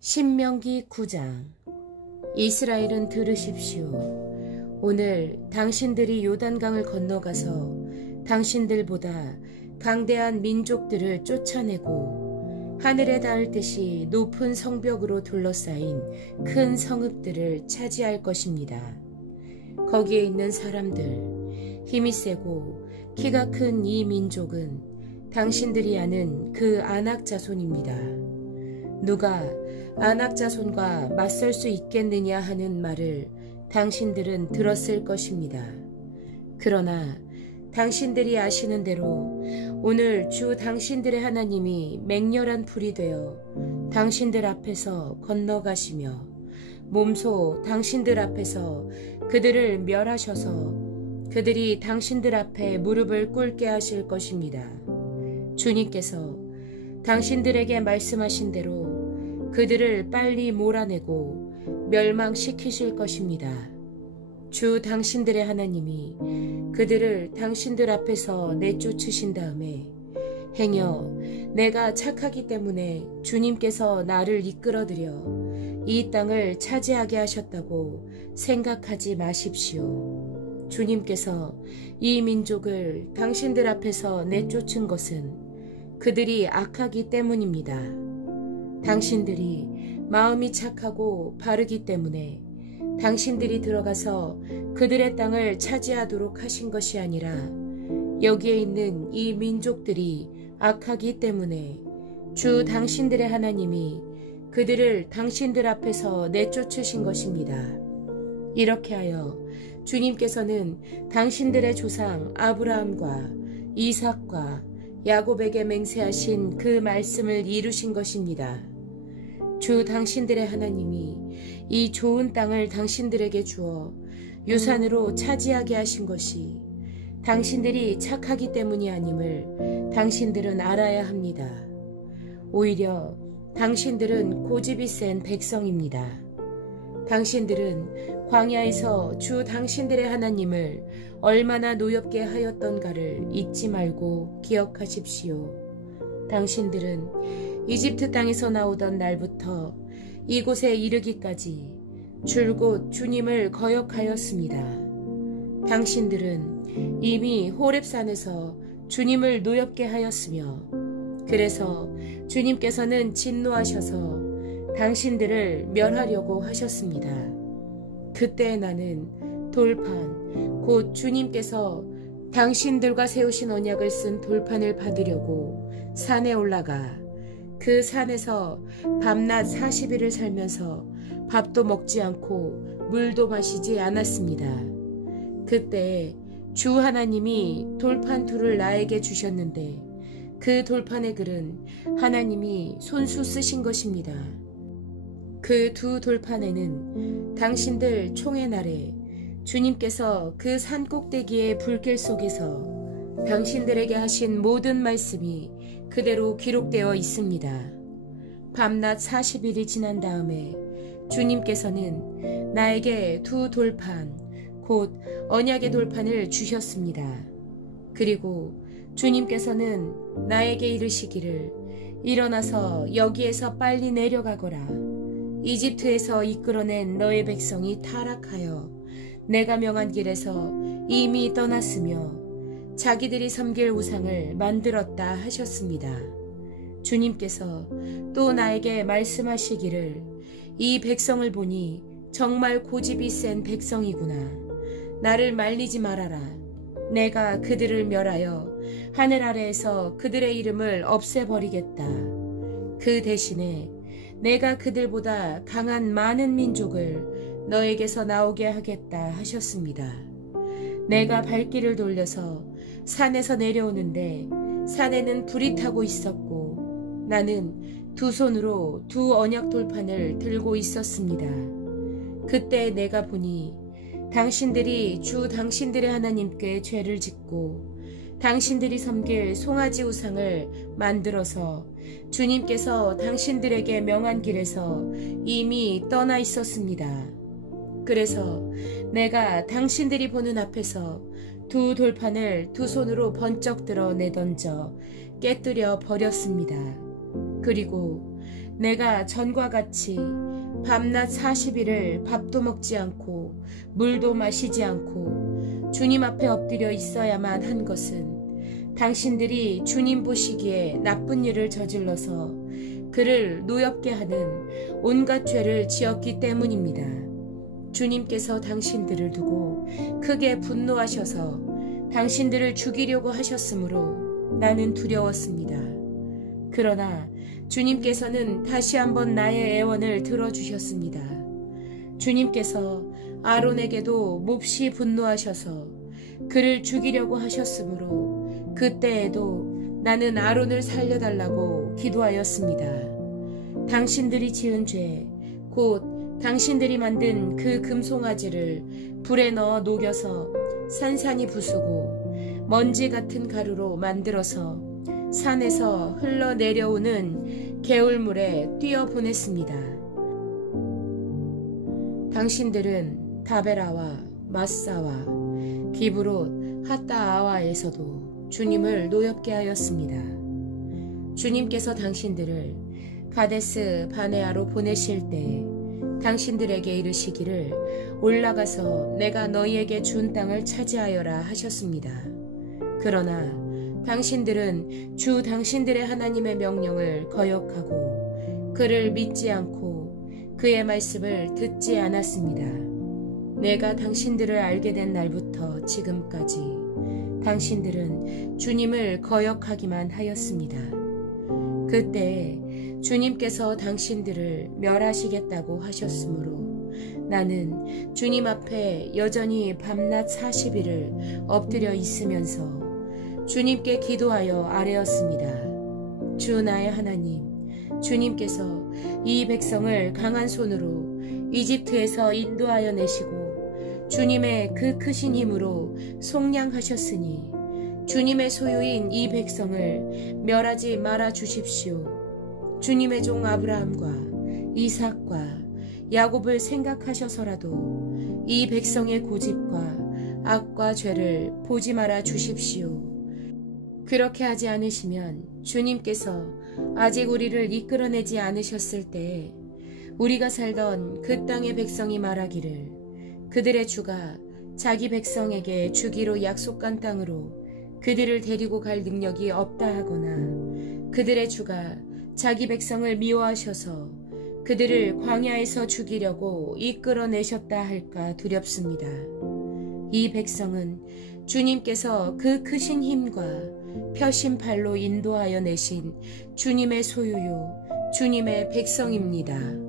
신명기 9장. 이스라엘은 들으십시오. 오늘 당신들이 요단강을 건너가서 당신들보다 강대한 민족들을 쫓아내고 하늘에 닿을 듯이 높은 성벽으로 둘러싸인 큰 성읍들을 차지할 것입니다. 거기에 있는 사람들, 힘이 세고 키가 큰 이 민족은 당신들이 아는 그 아낙 자손입니다. 누가 아낙 자손과 맞설 수 있겠느냐 하는 말을 당신들은 들었을 것입니다. 그러나 당신들이 아시는 대로 오늘 주 당신들의 하나님이 맹렬한 불이 되어 당신들 앞에서 건너가시며 몸소 당신들 앞에서 그들을 멸하셔서 그들이 당신들 앞에 무릎을 꿇게 하실 것입니다. 주님께서 당신들에게 말씀하신 대로 그들을 빨리 몰아내고 멸망시키실 것입니다. 주 당신들의 하나님이 그들을 당신들 앞에서 내쫓으신 다음에 행여 내가 착하기 때문에 주님께서 나를 이끌어들여 이 땅을 차지하게 하셨다고 생각하지 마십시오. 주님께서 이 민족을 당신들 앞에서 내쫓은 것은 그들이 악하기 때문입니다. 당신들이 마음이 착하고 바르기 때문에 당신들이 들어가서 그들의 땅을 차지하도록 하신 것이 아니라 여기에 있는 이 민족들이 악하기 때문에 주 당신들의 하나님이 그들을 당신들 앞에서 내쫓으신 것입니다. 이렇게 하여 주님께서는 당신들의 조상 아브라함과 이삭과 야곱에게 맹세하신 그 말씀을 이루신 것입니다. 주 당신들의 하나님이 이 좋은 땅을 당신들에게 주어 유산으로 차지하게 하신 것이 당신들이 착하기 때문이 아님을 당신들은 알아야 합니다. 오히려 당신들은 고집이 센 백성입니다. 당신들은 광야에서 주 당신들의 하나님을 얼마나 노엽게 하였던가를 잊지 말고 기억하십시오. 당신들은 이집트 땅에서 나오던 날부터 이곳에 이르기까지 줄곧 주님을 거역하였습니다. 당신들은 이미 호렙산에서 주님을 노엽게 하였으며 그래서 주님께서는 진노하셔서 당신들을 멸하려고 하셨습니다. 그때 나는 돌판, 곧 주님께서 당신들과 세우신 언약을 쓴 돌판을 받으려고 산에 올라가 그 산에서 밤낮 40일을 살면서 밥도 먹지 않고 물도 마시지 않았습니다. 그때 주 하나님이 돌판 둘을 나에게 주셨는데 그 돌판의 글은 하나님이 손수 쓰신 것입니다. 그 두 돌판에는 당신들 총의 날에 주님께서 그 산 꼭대기의 불길 속에서 당신들에게 하신 모든 말씀이 그대로 기록되어 있습니다. 밤낮 40일이 지난 다음에 주님께서는 나에게 두 돌판, 곧 언약의 돌판을 주셨습니다. 그리고 주님께서는 나에게 이르시기를 일어나서 여기에서 빨리 내려가거라. 이집트에서 이끌어낸 너의 백성이 타락하여 내가 명한 길에서 이미 떠났으며 자기들이 섬길 우상을 만들었다 하셨습니다. 주님께서 또 나에게 말씀하시기를 이 백성을 보니 정말 고집이 센 백성이구나. 나를 말리지 말아라. 내가 그들을 멸하여 하늘 아래에서 그들의 이름을 없애버리겠다. 그 대신에 내가 그들보다 강한 많은 민족을 너에게서 나오게 하겠다 하셨습니다. 내가 발길을 돌려서 산에서 내려오는데 산에는 불이 타고 있었고 나는 두 손으로 두 언약 돌판을 들고 있었습니다. 그때 내가 보니 당신들이 주 당신들의 하나님께 죄를 짓고 당신들이 섬길 송아지 우상을 만들어서 주님께서 당신들에게 명한 길에서 이미 떠나 있었습니다. 그래서 내가 당신들이 보는 앞에서 두 돌판을 두 손으로 번쩍 들어 내던져 깨뜨려 버렸습니다. 그리고 내가 전과 같이 밤낮 40일을 밥도 먹지 않고 물도 마시지 않고 주님 앞에 엎드려 있어야만 한 것은 당신들이 주님 보시기에 나쁜 일을 저질러서 그를 노엽게 하는 온갖 죄를 지었기 때문입니다. 주님께서 당신들을 두고 크게 분노하셔서 당신들을 죽이려고 하셨으므로 나는 두려웠습니다. 그러나 주님께서는 다시 한번 나의 애원을 들어주셨습니다. 주님께서 아론에게도 몹시 분노하셔서 그를 죽이려고 하셨으므로 그때에도 나는 아론을 살려달라고 기도하였습니다. 당신들이 지은 죄, 곧 당신들이 만든 그 금송아지를 불에 넣어 녹여서 산산이 부수고 먼지 같은 가루로 만들어서 산에서 흘러내려오는 개울물에 뛰어보냈습니다. 당신들은 다베라와 마사와 기브롯 핫다아와에서도 주님을 노엽게 하였습니다. 주님께서 당신들을 가데스 바네아로 보내실 때 당신들에게 이르시기를 올라가서 내가 너희에게 준 땅을 차지하여라 하셨습니다. 그러나 당신들은 주 당신들의 하나님의 명령을 거역하고 그를 믿지 않고 그의 말씀을 듣지 않았습니다. 내가 당신들을 알게 된 날부터 지금까지 당신들은 주님을 거역하기만 하였습니다. 그때 주님께서 당신들을 멸하시겠다고 하셨으므로 나는 주님 앞에 여전히 밤낮 40일을 엎드려 있으면서 주님께 기도하여 아뢰었습니다. 주 나의 하나님, 주님께서 이 백성을 강한 손으로 이집트에서 인도하여 내시고 주님의 그 크신 힘으로 속량하셨으니 주님의 소유인 이 백성을 멸하지 말아 주십시오. 주님의 종 아브라함과 이삭과 야곱을 생각하셔서라도 이 백성의 고집과 악과 죄를 보지 말아 주십시오. 그렇게 하지 않으시면 주님께서 아직 우리를 이끌어내지 않으셨을 때에 우리가 살던 그 땅의 백성이 말하기를 그들의 주가 자기 백성에게 주기로 약속한 땅으로 그들을 데리고 갈 능력이 없다 하거나 그들의 주가 자기 백성을 미워하셔서 그들을 광야에서 죽이려고 이끌어내셨다 할까 두렵습니다. 이 백성은 주님께서 그 크신 힘과 펴신 팔로 인도하여 내신 주님의 소유요 주님의 백성입니다.